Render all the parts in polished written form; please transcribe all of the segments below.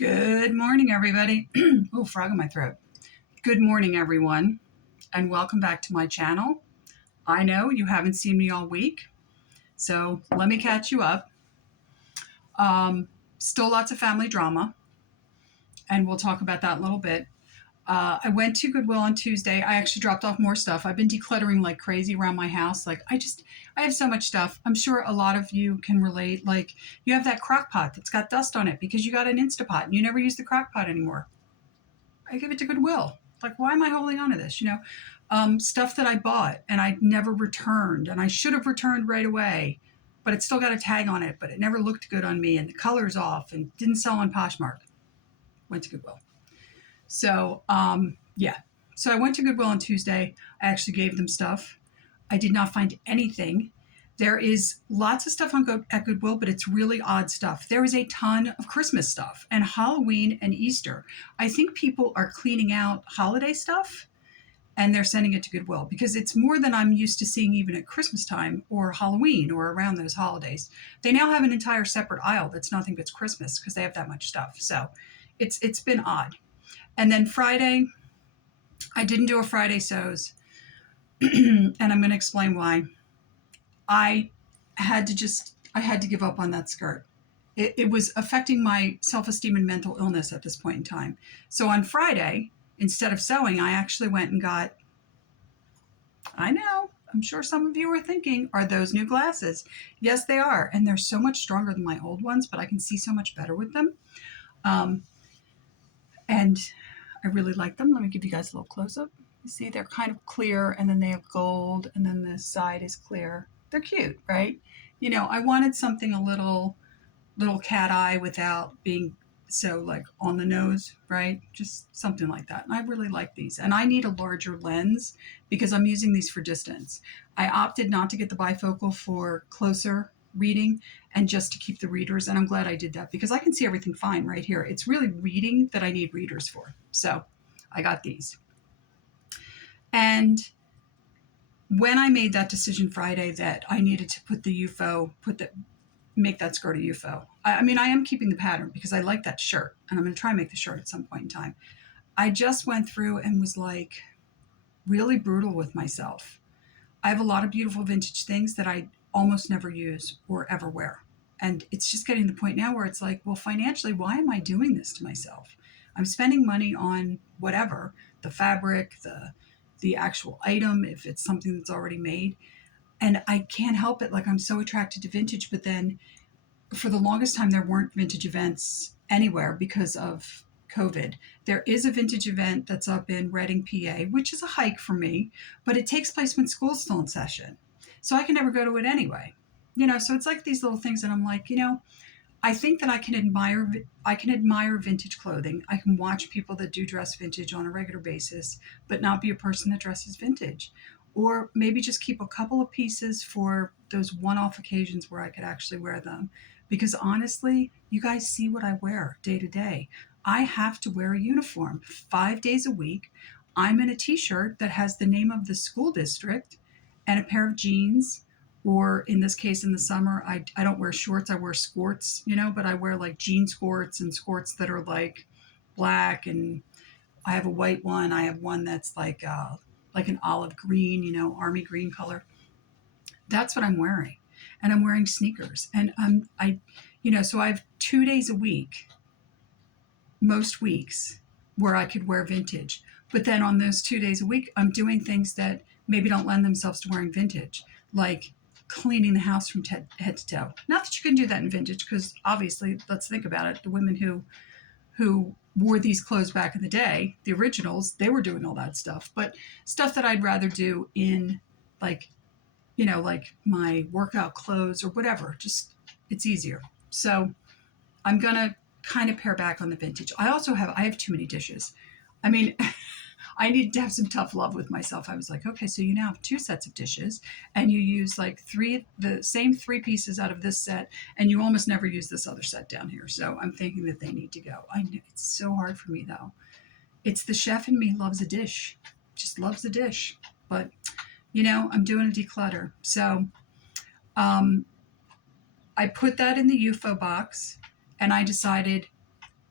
Good morning, everybody. Oh, frog in my throat. Good morning, everyone, and welcome back to my channel. I know you haven't seen me all week, so let me catch you up. Still lots of family drama, and we'll talk about that in a little bit. I went to Goodwill on Tuesday. I actually dropped off more stuff. I've been decluttering like crazy around my house. I have so much stuff. I'm sure a lot of you can relate. Like, you have that crock pot that's got dust on it because you got an Instapot and you never use the crock pot anymore. I give it to Goodwill. Like, why am I holding on to this? Stuff that I bought and I never returned, and I should have returned right away, but it still got a tag on it, but it never looked good on me, and the color's off, and didn't sell on Poshmark. Went to Goodwill. So, yeah. So I went to Goodwill on Tuesday. I actually gave them stuff. I did not find anything. There is lots of stuff at Goodwill, but it's really odd stuff. There is a ton of Christmas stuff and Halloween and Easter. I think people are cleaning out holiday stuff and they're sending it to Goodwill because it's more than I'm used to seeing even at Christmas time or Halloween or around those holidays. They now have an entire separate aisle that's nothing but Christmas because they have that much stuff. So it's been odd. And then Friday, I didn't do a Friday sews, and I'm going to explain why. I had to give up on that skirt. It was affecting my self-esteem and mental illness at this point in time. So on Friday, instead of sewing, I actually went and got, I know, I'm sure some of you are thinking, are those new glasses? Yes, they are. And they're so much stronger than my old ones, but I can see so much better with them. And I really like them. Let me give you guys a little close-up. You see, they're kind of clear, and then they have gold, and then this side is clear. They're cute, right? I wanted something a little cat eye without being so like on the nose, right? Just something like that. And I really like these. And I need a larger lens because I'm using these for distance. I opted not to get the bifocal for closer reading and just to keep the readers. And I'm glad I did that because I can see everything fine right here. It's really reading that I need readers for. So I got these. And when I made that decision Friday that I needed to put the UFO, make that skirt a UFO. I mean, I am keeping the pattern because I like that shirt and I'm going to try and make the shirt at some point in time. I just went through and was like really brutal with myself. I have a lot of beautiful vintage things that I almost never use or ever wear. And it's just getting to the point now where it's like, well, financially, why am I doing this to myself? I'm spending money on whatever, the fabric, the actual item, if it's something that's already made. And I can't help it. Like, I'm so attracted to vintage, but then for the longest time, there weren't vintage events anywhere because of COVID. There is a vintage event that's up in Reading, PA, which is a hike for me, but it takes place when school's still in session. So I can never go to it anyway. So it's like these little things that I'm like, I think that I can admire vintage clothing. I can watch people that do dress vintage on a regular basis, but not be a person that dresses vintage. Or maybe just keep a couple of pieces for those one-off occasions where I could actually wear them. Because honestly, you guys see what I wear day to day. I have to wear a uniform 5 days a week. I'm in a t-shirt that has the name of the school district and a pair of jeans, or in this case, in the summer, I don't wear shorts, I wear skirts, but I wear like jean skirts and skirts that are like black, and I have a white one. I have one that's like an olive green, army green color. That's what I'm wearing. And I'm wearing sneakers. And so I have 2 days a week, most weeks, where I could wear vintage. But then on those 2 days a week, I'm doing things that maybe don't lend themselves to wearing vintage, like cleaning the house from head to toe. Not that you can do that in vintage, because obviously, let's think about it. The women who wore these clothes back in the day, the originals, they were doing all that stuff. But stuff that I'd rather do in like my workout clothes or whatever, just it's easier. So I'm going to kind of pare back on the vintage. I have too many dishes. I mean, I needed to have some tough love with myself. I was like, okay, so you now have 2 sets of dishes and you use like the same 3 pieces out of this set, and you almost never use this other set down here. So I'm thinking that they need to go. I know it's so hard for me though. It's the chef in me loves a dish, just loves a dish. But I'm doing a declutter. So I put that in the UFO box and I decided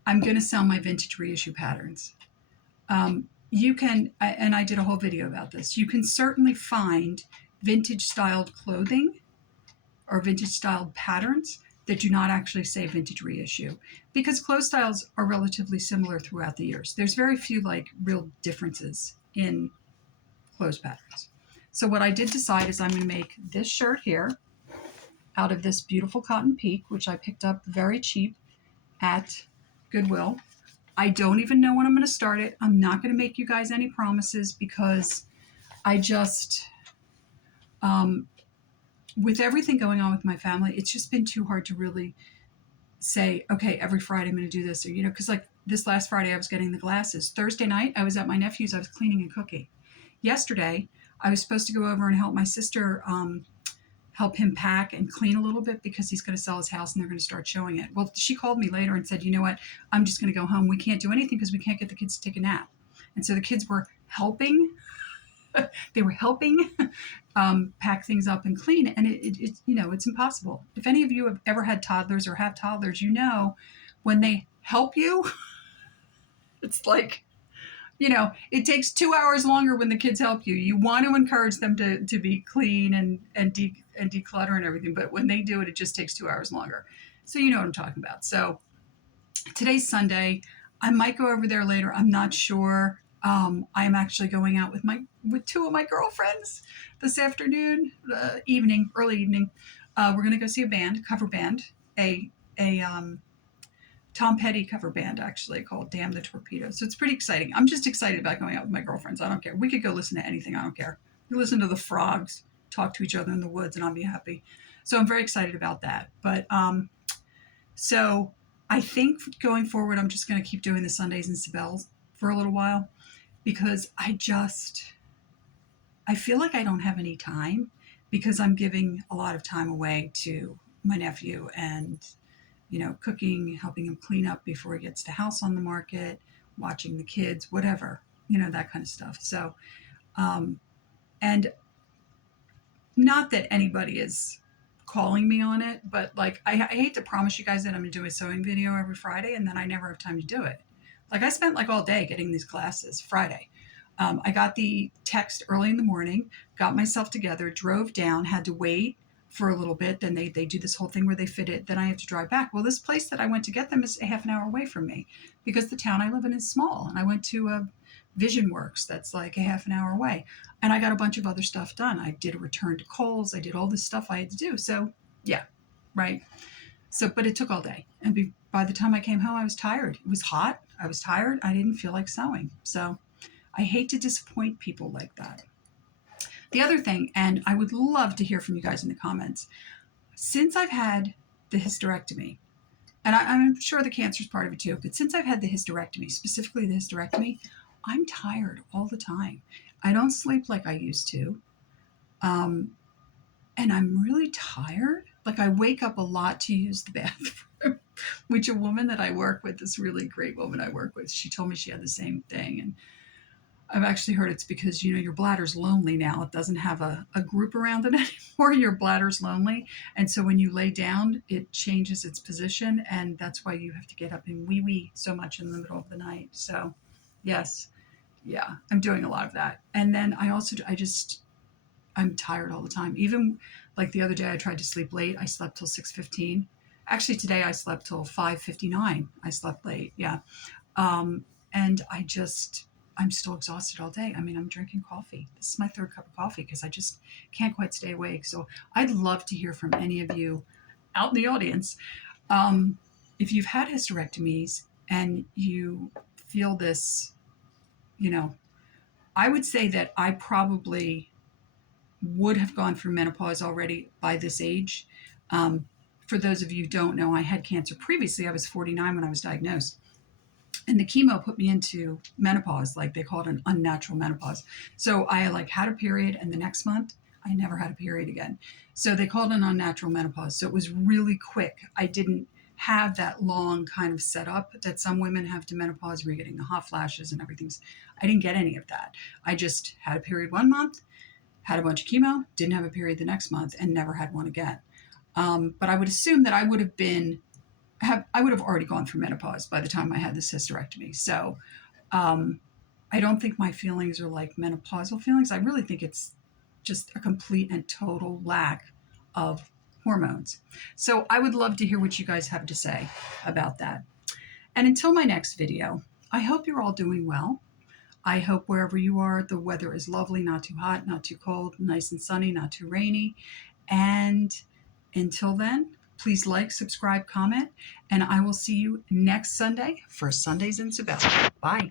I'm going to sell my vintage reissue patterns. You can, and I did a whole video about this, you can certainly find vintage styled clothing or vintage styled patterns that do not actually say vintage reissue, because clothes styles are relatively similar throughout the years. There's very few like real differences in clothes patterns. So what I did decide is I'm going to make this shirt here out of this beautiful cotton peak, which I picked up very cheap at Goodwill. I don't even know when I'm going to start it. I'm not going to make you guys any promises because I just, with everything going on with my family, it's just been too hard to really say, okay, every Friday I'm going to do this. Or, you know, because like this last Friday I was getting the glasses. Thursday night I was at my nephew's, I was cleaning and cooking. Yesterday I was supposed to go over and help my sister help him pack and clean a little bit because he's going to sell his house and they're going to start showing it. Well, she called me later and said, you know what, I'm just going to go home. We can't do anything because we can't get the kids to take a nap. And so the kids were helping. They were helping pack things up and clean. And it, you know, it's impossible. If any of you have ever had toddlers or have toddlers, you know, when they help you, it's like, you know, it takes 2 hours longer when the kids help you. You want to encourage them to be clean and declutter and everything. But when they do it, it just takes 2 hours longer. So you know what I'm talking about. So today's Sunday. I might go over there later. I'm not sure. I'm actually going out with two of my girlfriends this afternoon, early evening. We're going to go see a band, cover band, a Tom Petty cover band actually called Damn the Torpedo. So it's pretty exciting. I'm just excited about going out with my girlfriends. I don't care. We could go listen to anything. I don't care. We listen to the frogs talk to each other in the woods and I'll be happy. So I'm very excited about that. But so I think going forward, I'm just going to keep doing the Sundays and Cybele for a little while because I feel like I don't have any time because I'm giving a lot of time away to my nephew and, you know, cooking, helping him clean up before he gets the house on the market, watching the kids, whatever, you know, that kind of stuff. So, and not that anybody is calling me on it, but like, I hate to promise you guys that I'm going to do a sewing video every Friday and then I never have time to do it. Like I spent like all day getting these classes Friday. I got the text early in the morning, got myself together, drove down, had to wait for a little bit. Then they do this whole thing where they fit it. Then I have to drive back. Well, this place that I went to get them is a half an hour away from me because the town I live in is small. And I went to a Vision Works that's like a half an hour away. And I got a bunch of other stuff done. I did a return to Kohl's. I did all this stuff I had to do. So yeah, right. So, but it took all day. And by the time I came home, I was tired. It was hot. I was tired. I didn't feel like sewing. So I hate to disappoint people like that. The other thing, and I would love to hear from you guys in the comments, since I've had the hysterectomy, and I'm sure the cancer is part of it too, but since I've had the hysterectomy, specifically the hysterectomy, I'm tired all the time. I don't sleep like I used to. And I'm really tired. Like I wake up a lot to use the bathroom, which a woman that I work with, this really great woman I work with, she told me she had the same thing. And I've actually heard it's because, you know, your bladder's lonely now. It doesn't have a group around it anymore. Your bladder's lonely. And so when you lay down, it changes its position. And that's why you have to get up and wee so much in the middle of the night. So yes, yeah, I'm doing a lot of that. And then I'm tired all the time. Even like the other day, I tried to sleep late. I slept till 6:15. Actually, today I slept till 5:59. I slept late. Yeah. And I'm still exhausted all day. I mean, I'm drinking coffee. This is my third cup of coffee because I just can't quite stay awake. So I'd love to hear from any of you out in the audience. If you've had hysterectomies and you feel this, you know, I would say that I probably would have gone through menopause already by this age. For those of you who don't know, I had cancer previously. I was 49 when I was diagnosed. And the chemo put me into menopause, like they call it an unnatural menopause. So I like had a period and the next month I never had a period again. So they called it an unnatural menopause. So it was really quick. I didn't have that long kind of setup that some women have to menopause where you're getting the hot flashes and everything. I didn't get any of that. I just had a period 1 month, had a bunch of chemo, didn't have a period the next month and never had one again. But I would assume that I would have been I would have already gone through menopause by the time I had this hysterectomy. So um, I don't think my feelings are like menopausal feelings. I really think it's just a complete and total lack of hormones. So I would love to hear what you guys have to say about that. And until my next video, I hope you're all doing well. I hope wherever you are, the weather is lovely, not too hot, not too cold, nice and sunny, not too rainy. And until then, please like, subscribe, comment, and I will see you next Sunday for Sundays in Cybele. Bye.